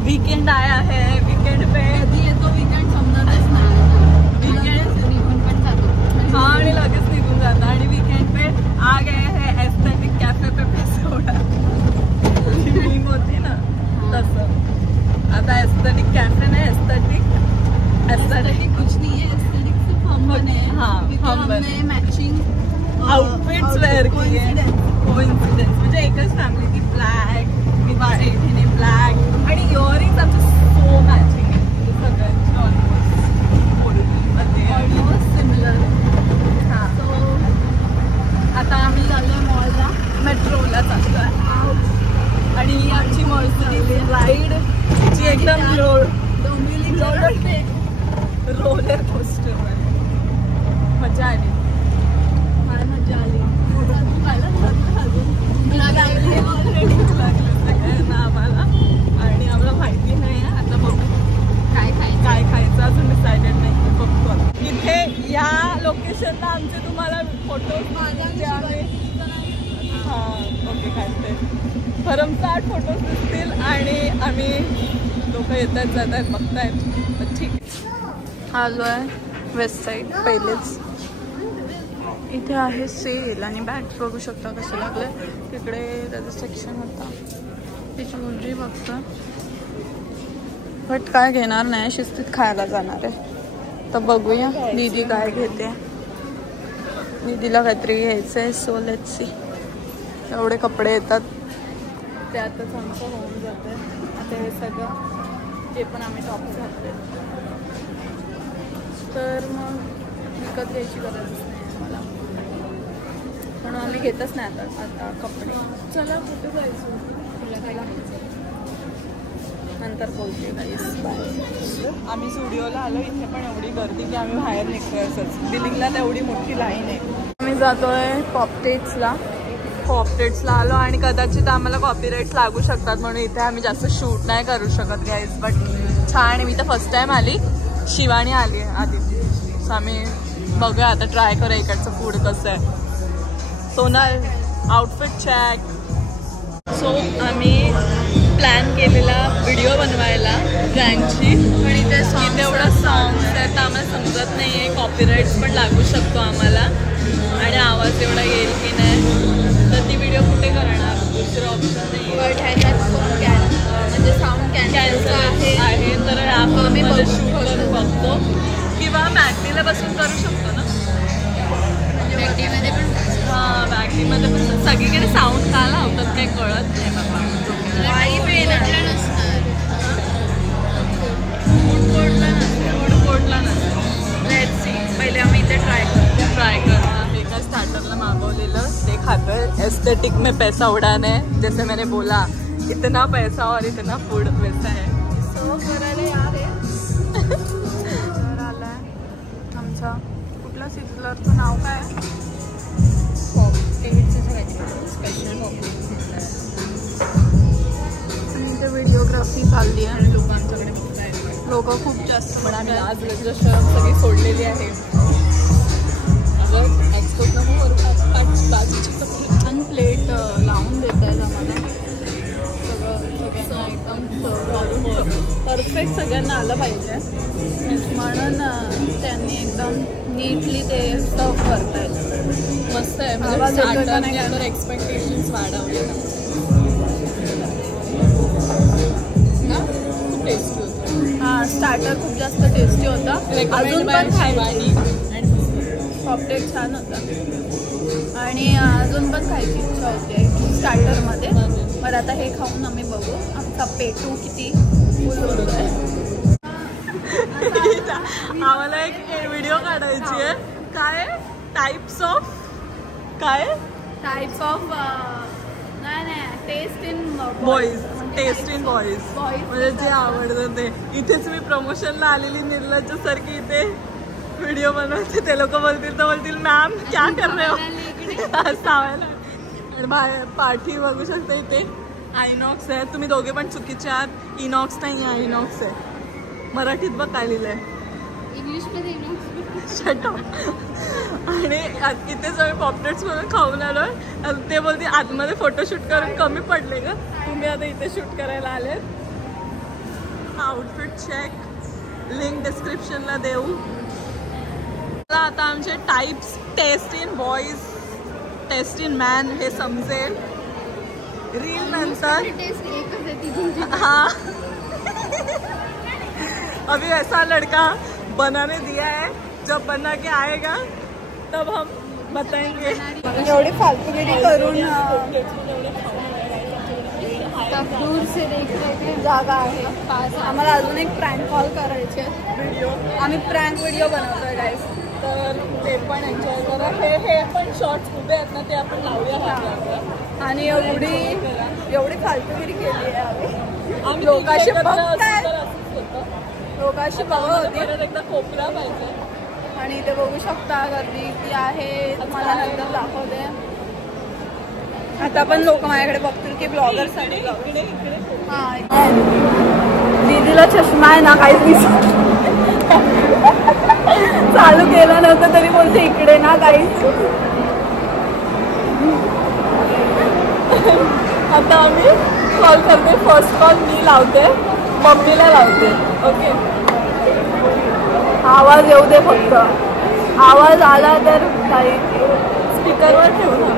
Weekend आया है। Weekend पे येतो वीकेंड समजतच नाही, वीकेंड निघून पण जातो। हाँ आणि लगेच निघून जाता। आणि वीकेंड पे आ गए हैं एस्थेटिक कैफे पे पैसोडा फीलिंग होती ना तसं। आता एस्थेटिक कैफे ने एस्थेटिक कुछ नहीं है, एस्थेटिक सिर्फ हम बने हैं। हाँ, हम हमने मैचिंग आउटफिट्स वेअर किए। कोइन्सिडेंस म्हणजे एकच फॅमिली ती ब्लॅक, दिवाळीने ब्लॅक आणि इयरिंग्स आमचे सो मॅचिंग आहे सगळ्यांचे ऑलमोस्ट सिमिलर। हां सो आता आम्ही चाललोय मॉलला, मेट्रोला चाललोय आणि ही आमची मर्सिडीज राईड जी एकदम रोलर कोस्टर आहे। मजा आली, काय मजा आली। आम्हाला आणि आम्हाला माहिती नाही आहे आता बघू काय खायचं अजून डिसाइडेड नाही, बघतो। इथे या लोकेशनला आमचे तुम्हाला फोटोज हां ओके काढते भरमसाठ फोटोज दिसतील आणि आम्ही लोक येतात जातात बघतायत पण ठीक आहे। आलो आहे वेस्ट साईड पहिलेच। इथे आहे सेल आणि बॅग्स बघू शकता कसे लागले। तिकडे त्याचं सेक्शन होता, ती ज्वेलरी बघता बट काय घेणार नाही, शिस्तीत खायला जाणार आहे। तर बघूया दीदी काय घेते। दीदीला काहीतरी घ्यायचं आहे, सो लेट्स सी। एवढे कपडे येतात त्यातच आमचं होऊन जाते। आता हे सगळं जे पण आम्ही टॉप घातले तर मग विकत घ्यायची गरजच नाही मला, म्हणून आम्ही घेतच नाही आता कपडे। चला कुठे जायचं, तुला काय घ्यायचं नंतर बोलते गाईस, बाय। आम्ही स्टुडिओला आलो, इथे पण एवढी गर्दी की आम्ही बाहेर निघतोय असंच। बिलिंगला तेवढी मोठी लाईन आहे। आम्ही जातोय पॉपटेट्सला आलो आणि कदाचित आम्हाला कॉपीराईट्स लागू शकतात म्हणून इथे आम्ही जास्त शूट नाही करू शकत गाईज। बट छान, मी तर फर्स्ट टाइम आली, शिवानी आली आधी, सो आम्ही बघूया आता, ट्राय करूया इकडचं फूड कसं आहे। Sonal outfit check. सो आम्ही प्लॅन केलेला व्हिडिओ बनवायला गँगची, पण इथे तेवढं सॉंग्स आहेत तर आम्हाला समजत नाही आहे, कॉपीराईट्स पण लागू शकतो आम्हाला आणि आवाज एवढा येईल की नाही, तर ती व्हिडिओ कुठे करणार, दुसरं ऑप्शन नाही। बट ह्याच्यात म्हणजे साऊंड कॅन्सल आहे तर आम्ही शूट करून बघतो किंवा मॅगनीला बसून करू शकतो ना, बॅगीमध्ये पण। हां बॅगनीमध्ये पण सगळीकडे साऊंड का लावतात काही कळत नाही बाबा। फूड कोर्टला नसतं। लेट्स सी, पहिले आम्ही इथे ट्राय करू। हे काय स्टार्टरला मागवलेलं ते खातोय। एस्थेटिक में पैसा उड़ाना है, जैसे मैंने बोला इतना पैसा और इतना फूड वैसा है। सो करायला यार आलाय आमचा कुठला सिझलरचं नाव काय, स्पेशल इथे व्हिडिओग्राफी चालली आहे आणि लोक आमच्याकडे बघतायत। लोक खूप जास्त, पण आम्ही आज लज्जा शरम सगळी सोडलेली आहे। एक्सपोर्ट नको छान प्लेट लावून देत आहेत आम्हाला, सगळं एकदम परफेक्ट सगळ्यांना आलं पाहिजे म्हणून त्यांनी एकदम नीटली ते सर्व करतायत। मस्त आहे, म्हणजे एक्सपेक्टेशन्स वाढवले ना, खूप टेस्टी होतं। हां स्टार्टर खूप जास्त टेस्टी होता, अजून पण खायची आणि पॉपटेट छान होता आणि अजून पण खायची इच्छा होती स्टार्टरमध्ये। बरं आता हे खाऊन आम्ही बघू आमचा पेटू किती फुल होतोय। आम्हाला एक व्हिडिओ काढायची आहे, काय टाइप्स ऑफ नाही taste in boys, taste in boys म्हणजे जे आवडतं ते। इथेच मी प्रमोशनला आलेली निर्लज्ज सारखी इथे व्हिडिओ बनवते, ते लोक बोलतील मॅम क्या कर रहे हो, सावायला। आणि बाहेर पाठी बघू शकता इथे आयनॉक्स आहे. तुम्ही दोघे पण चुकीचे आहात. इनॉक्स नाही आहे, आयनॉक्स आहे. मराठीत बघ काय लिहिलंय. इंग्लिशमध्ये शट अप. आणि इथे सगळे पॉपलेट्स म्हणून खाऊन आलो. ते बोलते आतमध्ये फोटोशूट करून कमी पडले का तुम्ही आता इथे शूट करायला आलेत. आउटफिट चेक लिंक डिस्क्रिप्शनला देऊ. आता आमचे types taste in boys, taste in man हे समजेल रील नंतर. टेस्ट एकच आहे ती. हाँ अभी ऐसा लड़का बनाने दिया है, जब बना के आएगा तब हम बताएंगे. एवढी फालतूगिरी करून दूर से देखते जागा आहे. आम्हाला अजून एक प्रँक कॉल करायचे व्हिडिओ. आम्ही प्रँक व्हिडिओ बनवतोय गाईस, तर ते पण एन्जॉय करा. हे पण शॉर्ट्स उभे आहेत ना, ते आपण लावूया. आणि एवढी फालतूगिरी केली आहे आम्ही. लोकांशी बघताय, लोकांशी बघत होती. एकदा कोपरा पाहिजे. आणि इथे बघू शकता गर्दी किती आहे. तुम्हाला नंतर दाखवते. आता पण लोक माझ्याकडे बघतील की ब्लॉगर साठी. दीदीला चष्मा आहे ना, काहीच दिसत. चालू केलं नव्हतं तरी बोलते इकडे ना काहीच. आता आम्ही कॉल करते. फर्स्ट कॉल मी लावते, मम्मीला लावते. ओके, आवाज येऊ दे फक्त. आवाज आला तर काही स्पीकरवर ठेवू.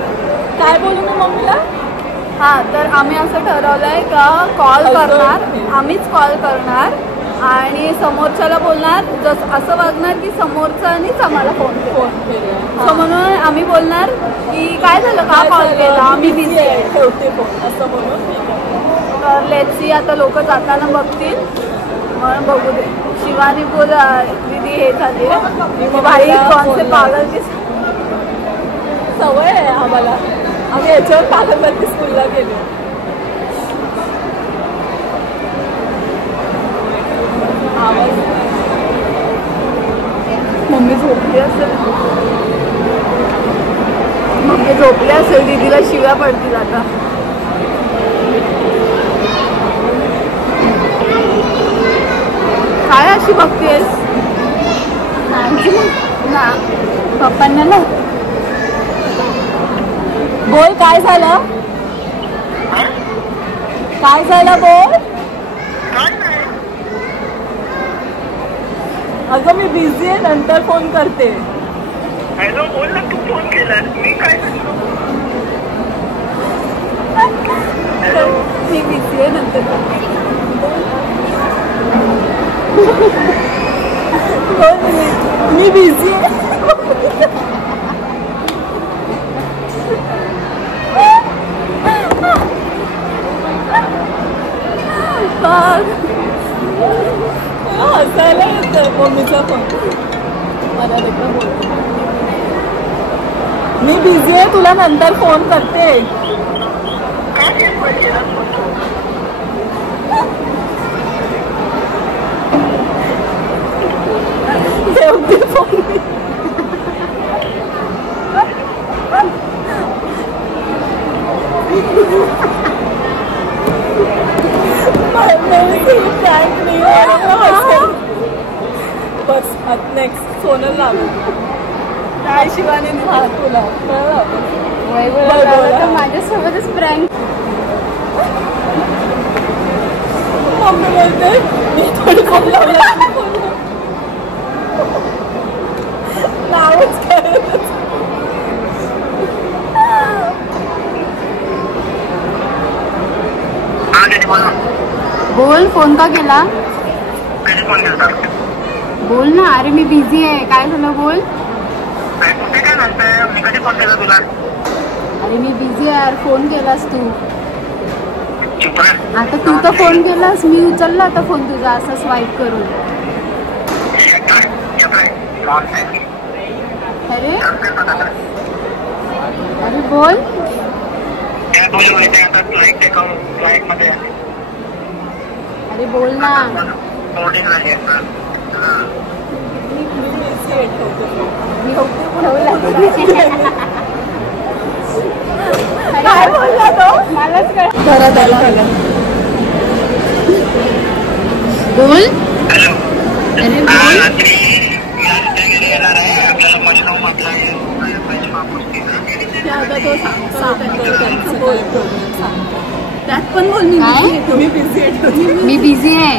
काय बोलू मी मम्मीला. हां, तर आम्ही असं ठरवलंय का कॉल करणार, आम्हीच कॉल करणार आणि समोरच्याला बोलणार. जसं असं वागणार की समोरच्यानीच आम्हाला फोन केला. सो म्हणून आम्ही बोलणार की काय झालं, का कॉल केला, आम्ही बिझी आहे, ठेवते फोन असं म्हणून. तर लेट्स सी, आता लोक जाताना बघतील म्हणून बघू दे. शिवानी बोला दीदी हे झाली भाई कोणते पागल की सवय आहे आम्हाला. आम्ही याच्यावर पागलवरती स्कूलला गेलो. आवाज मम्मी झोपली असेल. मम्मी झोपली असेल, दीदीला शिव्या पडतील आता. काय अशी बघतेस ना पप्पांना ना. बोल काय झालं, काय झालं बोल. अगं मी बिझी आहे, नंतर फोन करते. हॅलो बोल ना, तू फोन केला मी काय सांगू. मी बिझी आहे, नंतर मी बिझी आहे. हसायला येतं मम्मीचा फोन. मला देखील बोलतो मी बिझी आहे, तुला नंतर फोन करते. ठेवते फोन. बस नेक्स्ट सोनल लावू. काय शिवाने तुला माझ्यासोबतच प्रँक. मम्मी बोलते मी थोडी फोन लावला. नावच काय बोल. फोन का केला बोल ना. अरे मी बिझी आहे. काय झालं बोल. मी कधी फोन केला तुला. अरे मी बिझी आहे यार, फोन केलास तू. आता तू तर फोन केलास, मी उचलला आता फोन तुझा असा स्वाईप करून. अरे अरे बोल. अरे बोल ना. काय बोलला तो? मलाच कळ. घरात आला बोल. अरे बोल. त्यात पण बोल. मी बिझी आहे. मी बिझी आहे.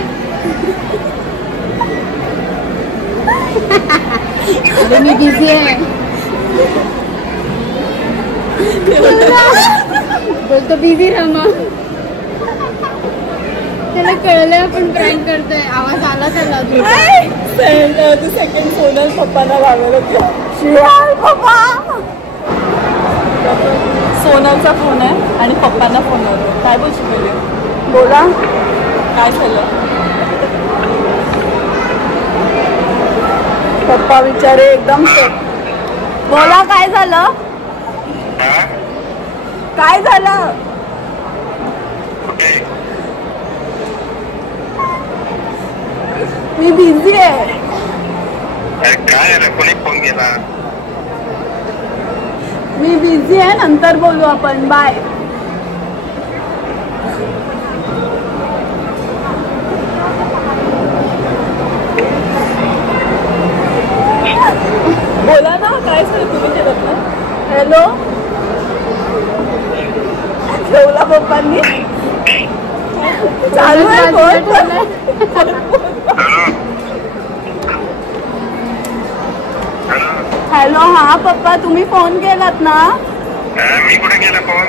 अरे मी बिझी आहे. बोलतो बिझी राहा मग. त्याला कळलंय आपण प्रँक करतोय. आवाज आला त्याला. सेकंड फोनच पप्पांना लावलं पप्पा. सोनलचा फोन आहे आणि पप्पांना फोन लावतो. काय बोलशील पहिले? बोला. काय झालं? पप्पा विचारे एकदम. बोला काय झालं? काय झालं? मी बिझी आहे. काय कोणी फोन केला? मी बिझी आहे. नंतर बोलू आपण. बाय. बोला ना काय झालं? तुम्ही केलं ना? हॅलो. ठेवला पप्पांनी. चालू आहे फोन. हॅलो. हा पप्पा तुम्ही फोन केलात ना? मी कुठे केला फोन?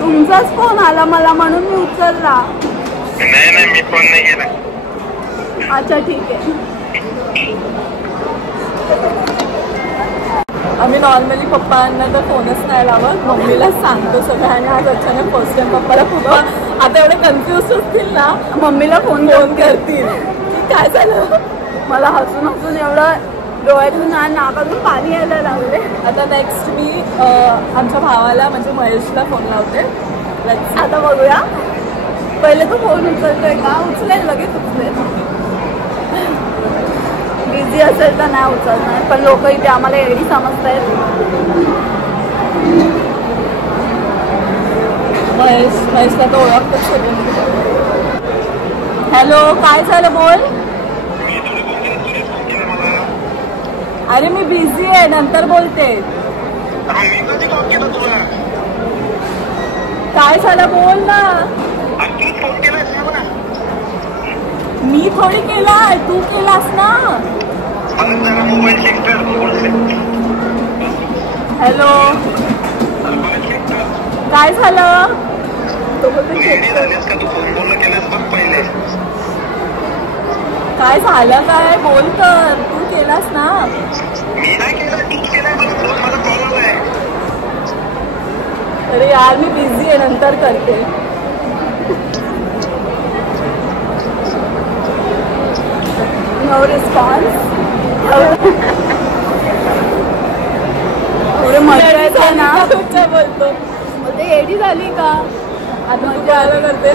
तुमचाच फोन आला मला म्हणून मी उचलला. नाही मी फोन नाही केला. अच्छा ठीक आहे. आम्ही नॉर्मली पप्पांना तर फोनच नाही लावत. मम्मीला सांगतो सगळं. आणि आज अचानक फर्स्ट टाइम पप्पाला खूप आता एवढे कन्फ्युज असतील ना. मम्मीला फोन करतील. काय झालं? मला हसून हसून एवढं डोळ्यातून नाकातून पाणी यायला लागले. आता नेक्स्ट मी आमच्या भावाला म्हणजे महेशला फोन लावते. आता बघूया. पहिले तो फोन उचलतोय का? उचलेल. लगेच उचलेल. बिझी असेल तर नाही उचलणार. पण लोक इथे आम्हाला एवढी समजतायत. महेशला तर ओळखतच सगळं. हॅलो. काय झालं? बोल. अरे मी बिझी आहे. नंतर बोलते. काय झालं? बोल ना. मी थोडी केलाय. तू केलास ना. हॅलो. काय झालं? काय झालं? काय बोल तर. तू केलास ना. अरे यार मी बिझी आहे. नंतर करते. No response. एवढे मजा येते ना. बोलतो ते एडी झाली का? आता मजा आलं करते.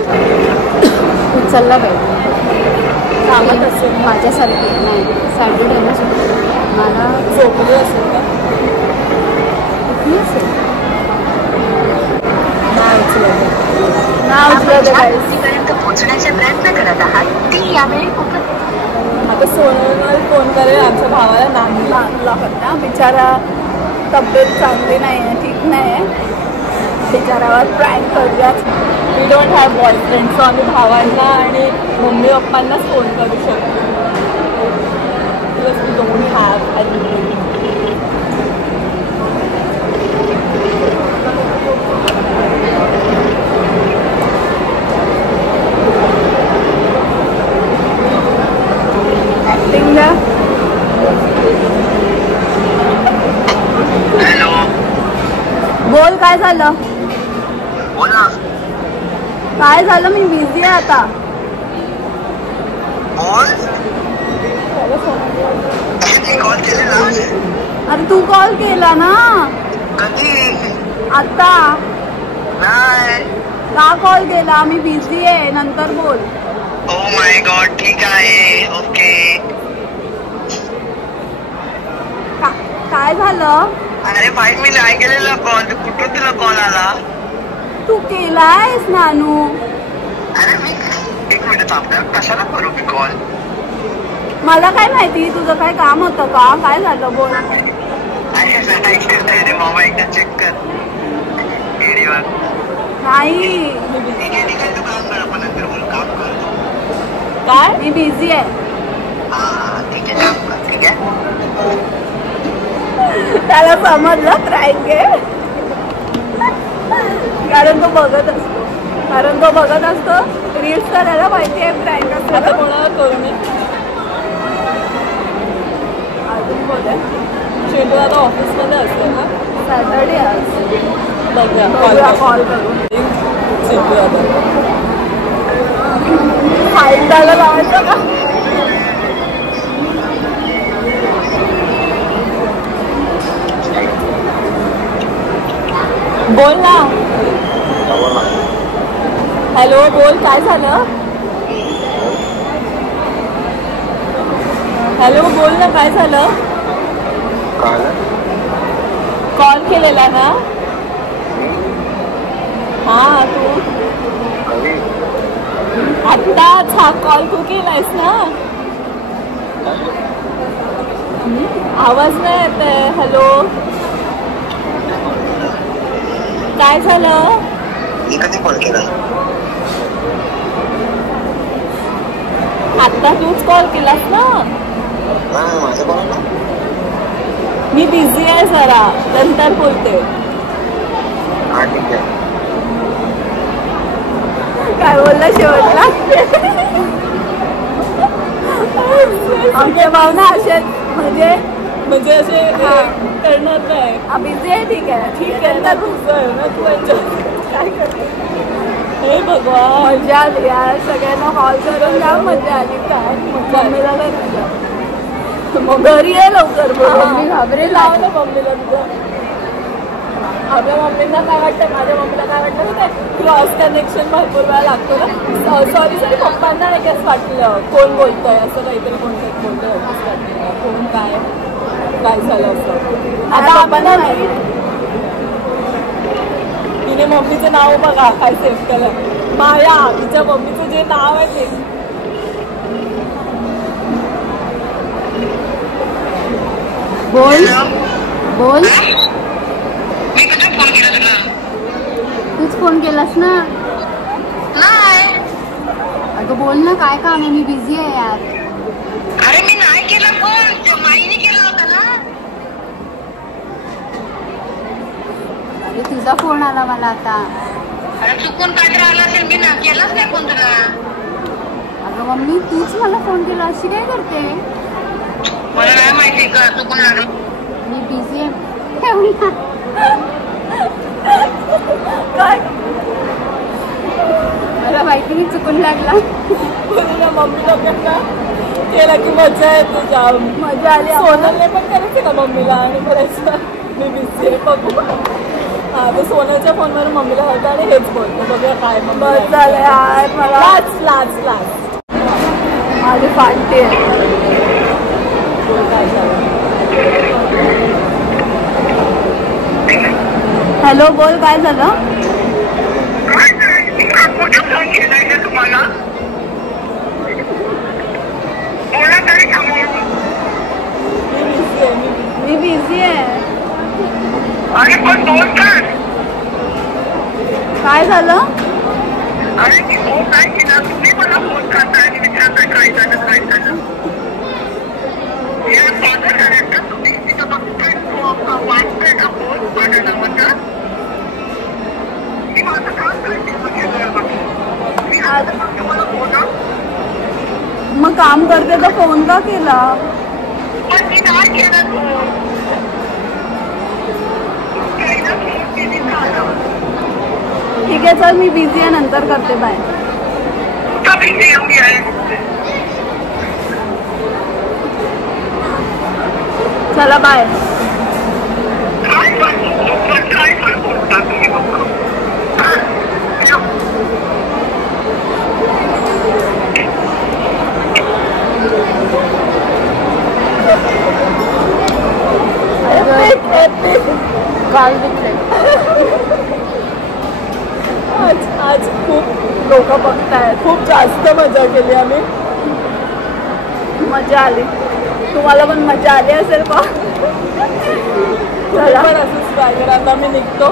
उचलला पाहिजे. सांगत असेल माझ्यासारखी नाही. सॅटर्डे ना मला झोपली असेल का? कुठली असेल? पोहोचण्याचा प्रयत्न करत आहात ती यावेळी आता सोनल फोन करेल आमच्या भावाला. नांदला होता बिचारा. तब्येत चांगली नाही आहे. ठीक नाही आहे. बिचारावर प्रँक करूया. We don't have boyfriend. So आम्ही भावांना आणि मम्मी पप्पांनाच फोन करू शकतो. We don't have anybody. बोल. काय झालं? बोला. काय झालं? मी बिझी आहे आता. बोल. कॉल केलेला? अरे तू कॉल केला ना. कधी? आता. नाही. का कॉल केला? मी बिझी आहे. नंतर बोल. Oh my God. ठीक आहे. ओके. काय झालं? अरे भाई मी नाही केलेला कॉल, कुठून तुला कॉल आला? तू केलायस नानू. अरे मी एक मिनिट थांब, कशाला करू मी कॉल? मला काय माहिती तुझं काय काम होतं का? काय झालं बोल. अरे मामा एकदा चेक कर. नाही ठीक आहे तू काम कर, आपण नंतर बोल. काम कर काय, मी बिझी आहे. ठीक आहे काम कर. ठीक आहे त्याला समजलं प्रँक आहे, कारण तो बघत असतो रील्स करायला माहिती आहे प्रँक असतो. आता कोणाला करू नये. अजून बोला. शेटू आता ऑफिसमध्ये असते ना. सॅटर्डे बघा कॉल करू. शेटू आता हाईट द्यायला लावायचं का? बोल ना. हॅलो बोल, काय झालं? हॅलो बोल ना, काय झालं? कॉल केलेला ना. हा तू आत्ताच हा कॉल तू केलायस ना. आवाज नाही येत आहे. हॅलो काय झालं? मी कधी कॉल केला? आत्ता तूच कॉल केलास ना. माझं कॉल ना. मी बिझी आहे जरा, नंतर बोलते. हा ठीक आहे. काय बोलला शेवटला? आमच्या भावना असेल म्हणजे असे करणार नाही. बिझी आहे. ठीक आहे ना तुझं ना, तू एन्जॉय काय करते. हे भगवान, मजा आली यार. सगळ्यांना कॉल करून जा. मजा आली. काय मम्मीला काय तुझ्या मग घरी आहे लवकर. मम्मी घाबरेल. लाव ना मम्मीला तुझं. आपल्या मम्मीला काय वाटतं, माझ्या मम्मीला काय वाटतं ना, ते क्रॉस कनेक्शन भरपूर वेळा लागतो ना. सॉरी पप्पांना नाही काय वाटलं कोण बोलतोय असं, काहीतरी कोणतं बोलतोय कोण काय झालं असं. आता आपण नाही, तिने मम्मीचं नाव बघा काय सेव्ह केलं. माया, तिच्या मम्मीचं जे नाव आहे ते. बोल. मी कधी फोन केला तुला? तूच फोन केलास ना. नाही. अगं बोल ना, काय काम आहे? मी बिझी आहे यार. अरे मी नाही केला फोन, माईने केला होता ना. अरे तुझा फोन आला मला आता. अरे चुकून काहीतरी आला असेल, मी ना केलाच नाही फोन तुला. अगं मम्मी, तूच मला फोन केला, अशी काय करते? मला नाही माहिती का चुकून लागलं. मी बिझी आहे. काय मला माहिती मी चुकून लागला. मम्मीला कसं केला की मजा आहे तुझ्या. मजा आली. सोनलने पण करायचं का मम्मीला आणि करायचं मी बिझी आहे बघू. हा तर सोनलच्या फोनवर मम्मीला होतं आणि हेच बोलतो. बघूया काय बस झालं यार. मला लाच माझी फाटते. काय झालं? हॅलो बोल, काय झालं? फोन केलाय का तुम्हाला? बोला तरी थांबून. मी बिझी आहे. अरे पण फोन कर. काय झालं? अरे मी फोन नाही केला, तुम्ही मला फोन करताय आणि विचारताय काय झालं. सादर करायचं तुम्ही तिथं बघताय वाचताय का फोन माझ्या नावाचा. मी माझं काम करते. मी आता मला फोन. मग काम करते तर फोन का केला? पण मी काय केलं फोन. फोन केली झालं. ठीक आहे चल, मी बिझी आहे, नंतर करते. बाय. कुठं बिझी एवढी आहे? चला बाय. काय बोलता तुम्ही बघ. अरे आज खूप लोक बघतायत. खूप जास्त मजा केली आम्ही. मजा आली. तुम्हाला पण मजा आली असेल का? पण असंच ट्राय करा. आता मी निघतो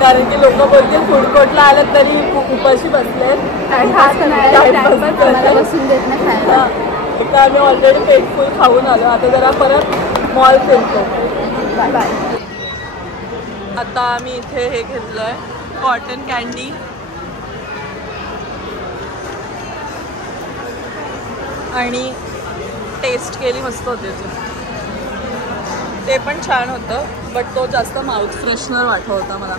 कारण की लोक बोलतील फूड कोर्टला आलं तरी उपाशी बसले बसून देत नाही खायला. तर आम्ही ऑलरेडी पेट फुल खाऊन आलो. आता जरा परत मॉल फिरतो. Bye bye. आता आम्ही इथे हे घेतलंय कॉटन कॅन्डी आणि टेस्ट केली मस्त होते ते पण छान होतं. बट तो जास्त माउथ फ्रेशनर वाटत होता मला.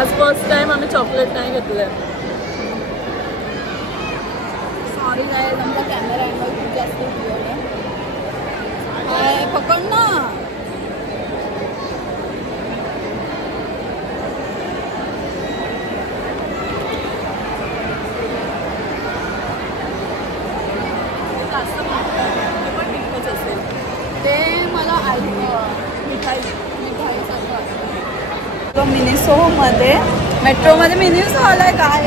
आज फर्स्ट टाइम आम्ही चॉकलेट नाही घेतलंय. सॉरी गाइस, आमचा कॅमेरा अँगल खूप जास्त क्लिअर आहे. पकड ना. ते मला मिनिसो मध्ये मेट्रोमध्ये मिनिसो आलाय काय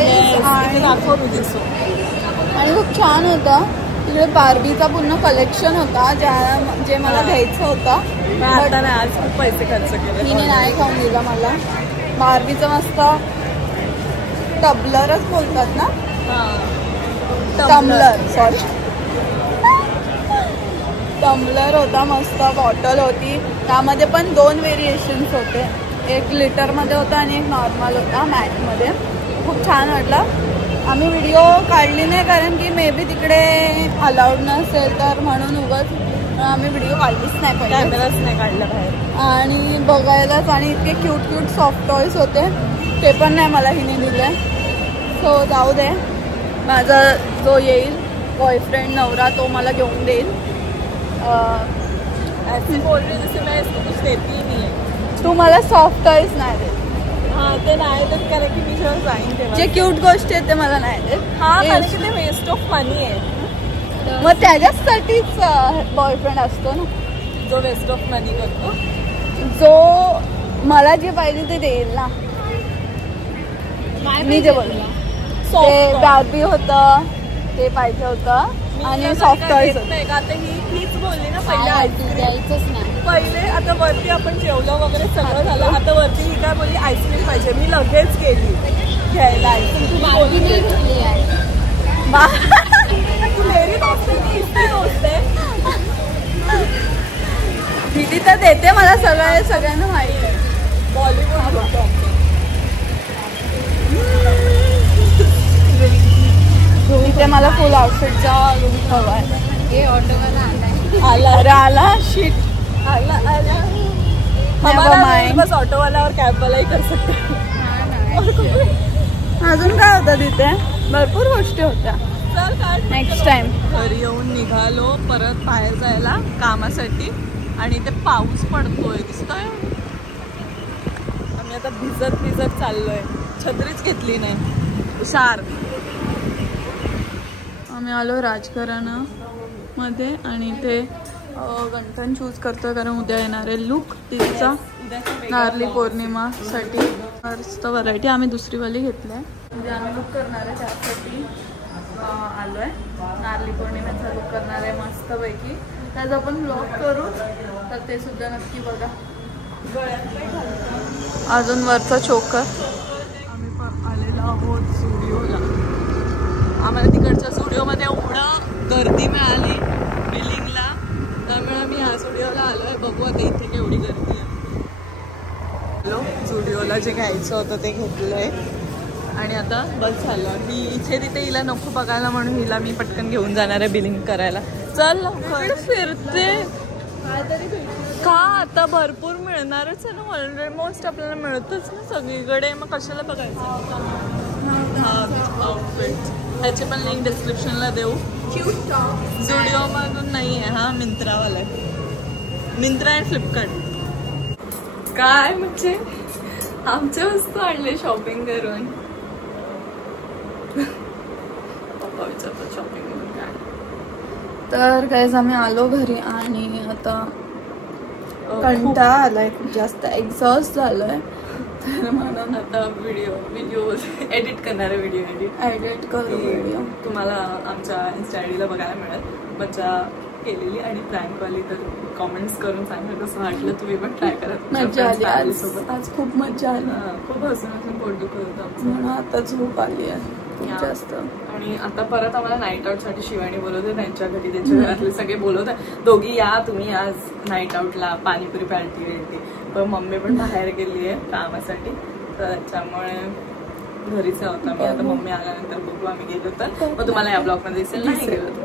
आणि खूप छान होतं. तिकडे बार्बीचा पूर्ण कलेक्शन होता जे मला घ्यायचं होतं. आज खूप पैसे खर्च केले. मी नाही खाऊन दिला. मला बार्बीचं मस्त टबलरच बोलतात ना. टम्बलर सॉरी टम्बलर होता. मस्त बॉटल होती. त्यामध्ये पण 2 व्हेरिएशन्स होते. एक लिटरमध्ये होता आणि एक नॉर्मल होता मॅटमध्ये. खूप छान वाटलं. आम्ही व्हिडिओ काढली नाही कारण की मे बी तिकडे अलाउड नसेल तर म्हणून उगाच आम्ही व्हिडिओ काढलीच नाही. कॅमेराच नाही काढला बाहेर. आणि बघायलाच आणि इतके क्यूट क्यूट सॉफ्ट टॉईज होते ते पण नाही मला हिने दिले. सो जाऊ दे. माझा जो येईल बॉयफ्रेंड नवरा तो मला घेऊन देईल. ऐसे बोल रही जैसे मैं इसको कुछ देती ही नहीं है. तू मला सॉफ्ट टॉईज नाही देत. हां ते नाही देत कारण की मी जेव्हा जाईन तेव्हा जे क्यूट गोष्टी आहेत ते मला नाही देत. हां कारण की ते वेस्ट ऑफ मनी आहे. मग त्याच्यासाठीच बॉयफ्रेंड असतो ना जो वेस्ट ऑफ मनी करतो. जो मला जे पाहिजे ते देईल ना. मी जे बोललो ते बार्बी होतं ते पाहिजे होतं आणि सॉफ्ट टॉईज होतं. आता हीच बोलली ना पहिले. आता वरती आपण जेवलो वगैरे सगळं झालं. आता वरती ही काय बोलली आईस्क्रीम पाहिजे. मी लगेच गेली घ्यायला आईस्क्रीम. तुम्ही मेरी दोस्त आहे इसकी दोस्त आहे. दीदी तर देते मला सगळ्यांना माहिती आहे. बॉलिवूड इथे मला फुल आउटफिटचा लुक हवा आहे. हे ऑटोवाला आला शिट आला हमारा बस ऑटोवाला और कॅबवाला ही कर सकते. अजून काय होतं तिथे? भरपूर गोष्टी होत्या. Next time. घरी येऊन निघालो परत बाहेर जायला कामासाठी आणि ते पाऊस पडतोय दिसतोय. आम्ही आता भिजत चाललोय. छत्रीच घेतली नाही. हुशार. आम्ही आलो राजघराण्यामध्ये आणि ते गंठन चूज करतो कारण उद्या येणार आहे लुक तिचा नारली पौर्णिमासाठी. मस्त व्हरायटी आम्ही दुसरीवाली घेतली आहे. म्हणजे आम्ही लुक करणार आहे त्यासाठी आलो आहे. नारली पौर्णिमेचा लुक करणार आहे मस्तपैकी. त्याचा आपण ब्लॉग करू तर ते सुद्धा नक्की बघा. अजून वरचा चोकर. आम्ही आलेलो आहोत स्टुडिओला. आम्हाला तिकडच्या स्टुडिओमध्ये एवढं गर्दी मिळाली बिलिंगला त्यामुळे मी ह्या स्टुडिओला आलो आहे. बघू आता इथे केवढी गर्दी आहे. हॅलो स्टुडिओला जे घ्यायचं होतं ते घेतलं आहे आणि आता बस झालं. ही इथे तिथे हिला नको बघायला म्हणून हिला मी पटकन घेऊन जाणार आहे बिलिंग करायला. चल फिरते का आता भरपूर मिळणारच आहे ना. ऑलमोस्ट आपल्याला मिळतच ना सगळीकडे. मग कशाला बघायचं. आउटफिट ह्याचे पण लिंक डिस्क्रिप्शनला देऊ. झुडिओमधून नाही आहे हा मिंत्रावाला आहे. Myntra and Flipkart. काय म्हणजे आमच्या वस्तू आणले शॉपिंग करून. शॉपिंग करून काय तर गाईज आम्ही आलो घरी आणि आता कंटाळा आलाय खूप जास्त. एक्झॉस्ट झालोय तर म्हणून आता व्हिडिओ एडिट करणारे व्हिडिओ एडिट करू व्हिडिओ तुम्हाला आमच्या इन्स्टा आयडीला बघायला मिळेल. मज्जा केलेली आणि प्रँकवाली. तर कॉमेंट्स करून सांगा कसं वाटलं. तुम्ही पण ट्राय करा. मज्जा आली आज खूप मज्जा आली. खूप हसून पोट दुखत होतं म्हणून आता झोप आली आहे खूप जास्त. आणि आता परत आम्हाला नाईट आउट साठी शिवानी बोलवते त्यांच्या घरी. त्यांच्या घरातले सगळे बोलवतात दोघी या तुम्ही आज नाईट आउटला पाणीपुरी पार्टी रेडी. पण मम्मी पण बाहेर गेली आहे कामासाठी तर त्याच्यामुळे घरीच होता मी. आता मम्मी आल्यानंतर बघू आम्ही गेलो तर मग तुम्हाला या ब्लॉग मध्ये दिसेल.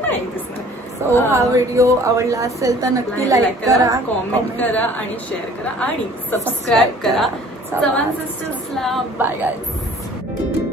नाही दिसणार. सो हा व्हिडिओ आवडला असेल तर नक्की लाईक करा, कॉमेंट करा आणि शेअर करा आणि सबस्क्राईब करा चव्हाण सिस्टर्सला. Bye guys.